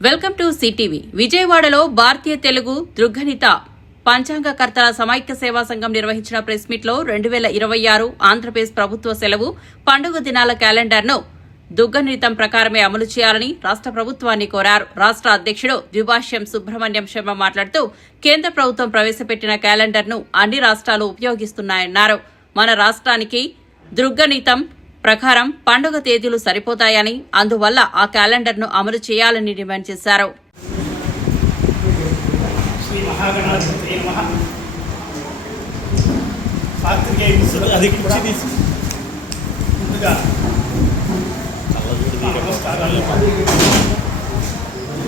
Welcome to CTV. విజయవాడలో భారతీయ తెలుగు దృగ్గనిత పంచాంగకర్తల సమైక్య సేవా సంఘం నిర్వహించిన ప్రెస్ మీట్లో రెండు వేల ఇరవై ఆరు ఆంధ్రప్రదేశ్ ప్రభుత్వ సెలవు పండుగ దినాల క్యాలెండర్ను దుగ్గనితం ప్రకారమే అమలు చేయాలని రాష్ట్ర ప్రభుత్వాన్ని కోరారు. రాష్ట్ర అధ్యక్షుడు ద్విభాష్యం సుబ్రహ్మణ్యం శర్మ మాట్లాడుతూ కేంద్ర ప్రభుత్వం ప్రవేశపెట్టిన క్యాలెండర్ను అన్ని రాష్ట్రాలు ఉపయోగిస్తున్నాయన్నారు. మన రాష్ట్రానికి దృగ్గనితం ప్రకారం పండుగ తేదీలు సరిపోతాయని అందువల్ల ఆ క్యాలెండర్ను అమలు చేయాలని డిమాండ్ చేశారు.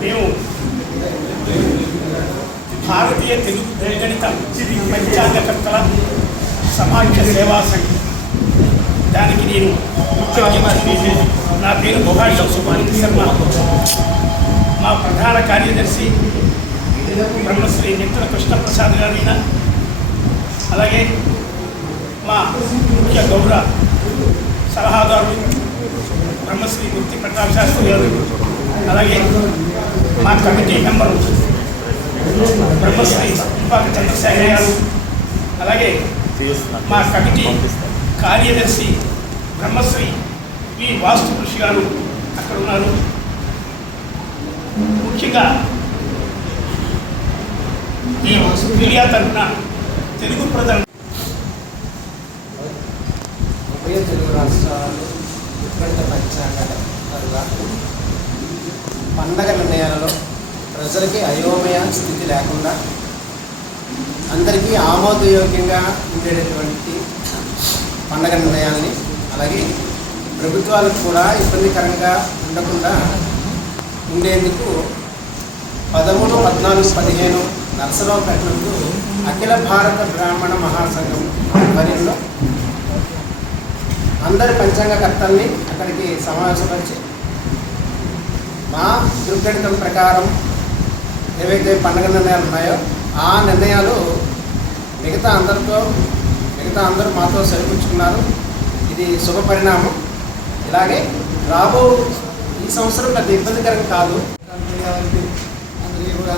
మేము భారతీయ తెలుగు గణిత పంచాంగకర్తల సమాజ సేవా సంఘం దానికి నేను ముఖ్య అతిథి. నా పేరు మొహాషం సుమాని శర్మ మా ప్రధాన కార్యదర్శి బ్రహ్మశ్రీ నిత్య కృష్ణప్రసాద్ గారైన అలాగే మా ముఖ్య గౌరవ సలహాదారులు బ్రహ్మశ్రీ గుర్తి ప్రతాప్ శాస్త్రి గారు అలాగే మా కమిటీ మెంబరు బ్రహ్మశ్రీ విపాక చంద్రశేఖర్ గారు అలాగే మా కమిటీ కార్యదర్శి బ్రహ్మశ్రీ వి వాస్తు కృషి గారు అక్కడ ఉన్నారు. ముఖ్యంగా ఈ మీడియా తరఫున తెలుగు ప్రజలు ఉభయ తెలుగు రాష్ట్రాలు ఉత్కంఠ పంచాంగాలుగా పండగ నిర్ణయాలలో ప్రజలకి అయోమయ స్థితి లేకుండా అందరికీ ఆమోదయోగ్యంగా ఉండేటటువంటి పండగ నిర్ణయాల్ని అలాగే ప్రభుత్వాలకు కూడా ఇబ్బందికరంగా ఉండకుండా ఉండేందుకు పదమూడు పద్నాలుగు పదిహేను నర్సరావు పెట్టినందు అఖిల భారత బ్రాహ్మణ మహాసంఘం ఆధ్వర్యంలో అందరి పంచాంగకర్తల్ని అక్కడికి సమావేశపరిచి మా దుర్గణితం ప్రకారం ఏవైతే పండగ నిర్ణయాలు ఉన్నాయో ఆ నిర్ణయాలు మిగతా అందరితో మిగతా అందరూ మాతో సరిపుచ్చుకున్నారు. ఇది శుభ పరిణామం. ఇలాగే రాబో ఈ సంవత్సరం పెద్ద ఇబ్బందికరం కాదు. అందరికీ కూడా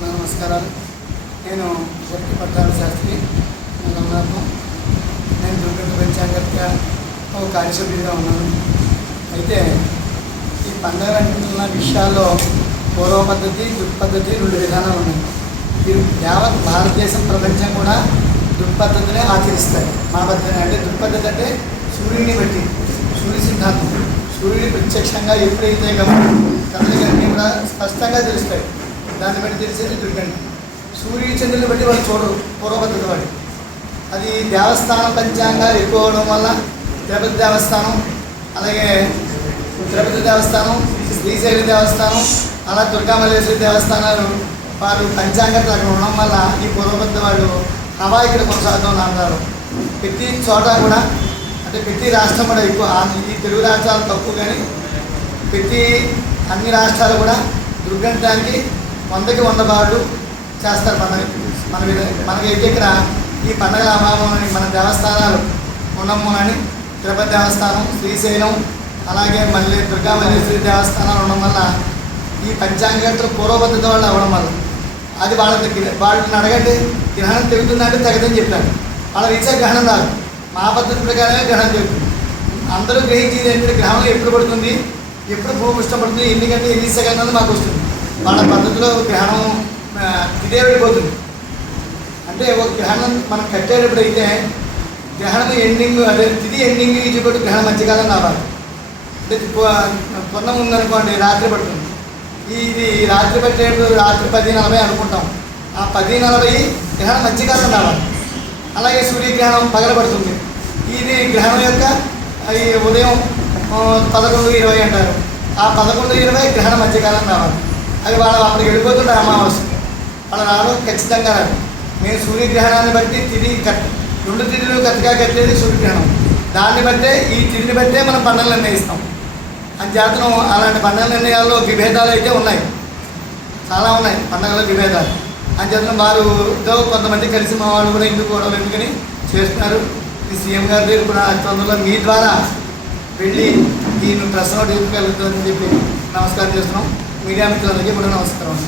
నా నమస్కారాలు. నేను భక్తి పట్టాల శాస్త్రి ఉన్నాను నేను దుర్గత పంచాంగత్య ఒక కార్యసభ్యుడిగా ఉన్నాను. అయితే ఈ పండుగ అంటున్న విషయాల్లో పూర్వ పద్ధతి దుర్పద్ధతి రెండు విధానాలు ఉన్నాయి. ఈ యావత్ భారతదేశం ప్రపంచం కూడా దుర్పద్ధతినే ఆచరిస్తాయి. మా పద్ధతి అంటే దుర్పద్ధతి అంటే సూర్యుడిని బట్టి సూర్య సిద్ధాంతం. సూర్యుడి ప్రత్యక్షంగా ఎప్పుడైతే కదలికన్నీ కూడా స్పష్టంగా తెలుస్తాయి. దాన్ని బట్టి తెలిసేది దుర్గండి సూర్యుడి చంద్రుని బట్టి వాళ్ళు చూడరు పూర్వపద్ధతి వాడి అది దేవస్థానం పంచాంగా ఎక్కువ అవడం వల్ల తిరుపతి దేవస్థానం అలాగే తిరుపతి దేవస్థానం శ్రీశైల దేవస్థానం అలా దుర్గామల్లేశ్వరి దేవస్థానాలు వారు పంచాంగత అక్కడ ఉండడం వల్ల ఈ పూర్వబద్ధ వాళ్ళు హవా ఇక్కడ కొనసాగుతూ అంటారు. ప్రతి చోట కూడా అంటే ప్రతి రాష్ట్రం కూడా ఎక్కువ ఈ తెలుగు రాష్ట్రాలు తక్కువ కానీ ప్రతి అన్ని రాష్ట్రాలు కూడా దుర్గంటానికి వందకి వంద బాళ్ళు చేస్తారు పండగ. మన మీద మనకైతే ఇక్కడ ఈ పండగల అభావం మన దేవస్థానాలు ఉండమని తిరుపతి దేవస్థానం శ్రీశైలం అలాగే మళ్ళీ దుర్గా మల్లేశ్వరి దేవస్థానాలు ఉండడం వల్ల ఈ పంచాంగంతో పూర్వపద్ధతి వాళ్ళు అవ్వడం వల్ల అది వాళ్ళ దగ్గర వాళ్ళని అడగండి గ్రహణం తెగుతుందంటే తగదని చెప్పారు వాళ్ళ రీచా గ్రహణం రాదు. మా పద్ధతి ప్రకారమే గ్రహణం జరుగుతుంది. అందరూ గ్రహించేది ఏంటంటే గ్రహణం ఎప్పుడు పడుతుంది? ఎప్పుడు భూమి ఇష్టపడుతుంది ఎన్ని గంటలు ఎన్ని సెకండ్ మాకు వస్తుంది. వాళ్ళ పద్ధతిలో గ్రహణం ఇదే వెళ్ళిపోతుంది. అంటే ఒక గ్రహణం మనం కట్టేటప్పుడు అయితే గ్రహణం ఎండింగ్ అదే తిది ఎండింగ్ ఇది కూడా గ్రహణం మధ్యకాలం రావాలి. అంటే పొన్నం ఉందనుకోండి రాత్రి పడుతుంది. ఇది రాత్రి పట్టేటప్పుడు రాత్రి పది నలభై అనుకుంటాం. ఆ పది నలభై గ్రహణం మధ్యకాలం రావాలి అలాగే సూర్యగ్రహణం పగలబడుతుంది. ఇది గ్రహణం యొక్క ఈ ఉదయం పదకొండు ఇరవై అంటారు. ఆ పదకొండు ఇరవై గ్రహణ మధ్యకాలం రావాలి అది వాళ్ళు అప్పటికి వెళ్ళిపోతుంటారు అమావాస్య. వాళ్ళు రావడం ఖచ్చితంగా రాదు. మేము సూర్యగ్రహణాన్ని బట్టి తిది కట్ రెండు తిథులు కరెక్ట్గా కట్టేది సూర్యగ్రహణం. దాన్ని బట్టే ఈ తిథిని బట్టే మనం పండుగలు నిర్ణయిస్తాం అంచేతనం అలాంటి పండుగ నిర్ణయాల్లో విభేదాలు అయితే ఉన్నాయి. చాలా ఉన్నాయి పండుగల విభేదాలు. అంచేతనం వారుతో కొంతమంది కలిసి మా వాళ్ళు కూడా ఇందుకు కూడా ఎందుకని చేస్తున్నారు. ఈ సీఎం గారి దగ్గర కూడా తొందరలో మీ ద్వారా వెళ్ళి దీన్ని ప్రశ్న తీసుకెళ్తుందని చెప్పి నమస్కారం చేస్తున్నాం. మీడియా మిత్రులందరికీ కూడా నమస్కారం